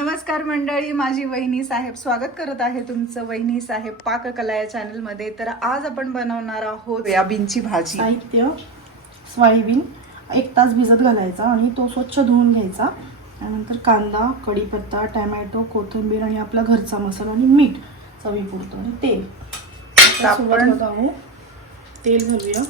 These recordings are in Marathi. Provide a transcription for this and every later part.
नमस्कार मंडळी माझी वहिनी साहेब स्वागत करत आहे तुमचं. वहिनी साहेब पाककला या चॅनलमध्ये. तर आज आपण बनवणार आहोत सोयाबीनची भाजी. साहित्य सोयाबीन एक तास भिजत घालायचा आणि तो स्वच्छ धुवून घ्यायचा. त्यानंतर कांदा कढीपत्ता टॅमॅटो कोथिंबीर आणि आपला घरचा मसाला आणि मीठ चवीपुरतं. आणि तेल. आपण-. तेल घालूया.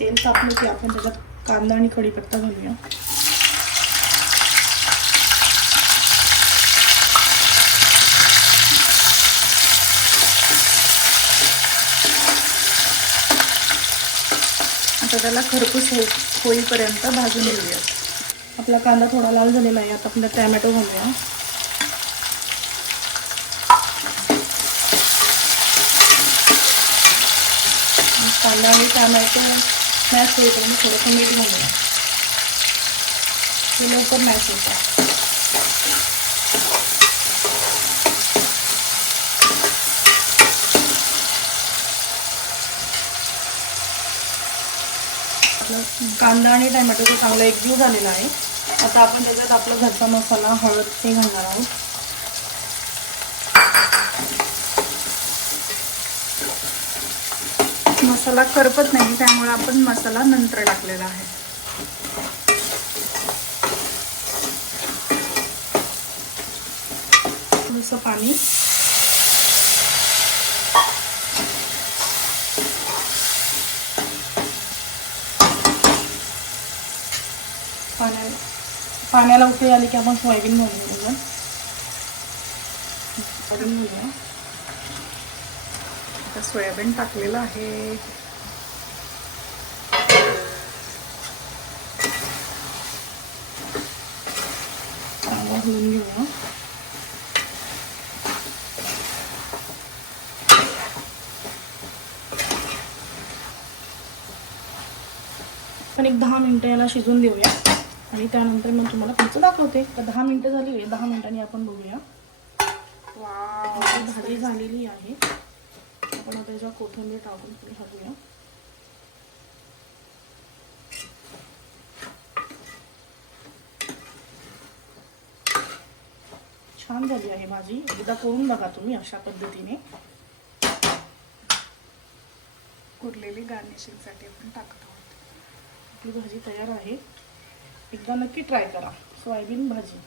तेल तापलं की आपण त्याच्यात कांदा आणि कढीपत्ता घालूया. आता त्याला खरपूस हो होईपर्यंत भाजून घेऊया. आपला कांदा थोडा लाल झालेला आहे आता आपण टॅमॅटो घालूया. कांदा आणि टॅमॅटो मॅश होईपर्यंत थोडंसं मीठ घालूया. ते लवकर मॅश होतं. कांदा आणि टॅमॅटोचा चांगला एकजीव झालेला आहे. आता आपण त्याच्यात आपला घरचा मसाला हळद ते घालणार आहोत. मसाला करपत नाही त्यामुळे आपण मसाला नंतर टाकलेला आहे. थोडंसं पाणी. पाण्याला पाण्याला उकळी आली की आपण सोयाबीन घालून सोयाबीन घालूया आता सोयाबीन टाकलेलं आहे. पण एक दहा मिनटं याला शिजून देऊया. आणि त्यानंतर मग तुम्हाला पुढचं दाखवते. तर दहा मिनटं झाली आहे. दहा मिनिटांनी आपण बघूया. भाजी झालेली आहे. आपण आता त्याच्यावर कोथिंबीर टाकून घालूया छान झाली आहे माझी एकदा करून बघा तुम्ही अशा पद्धतीने. कुरलेली गार्निशिंगसाठी आपण टाकत आहोत. आपली भाजी तयार आहे. एकदा नक्की ट्राय करा. सोयाबीन भाजी.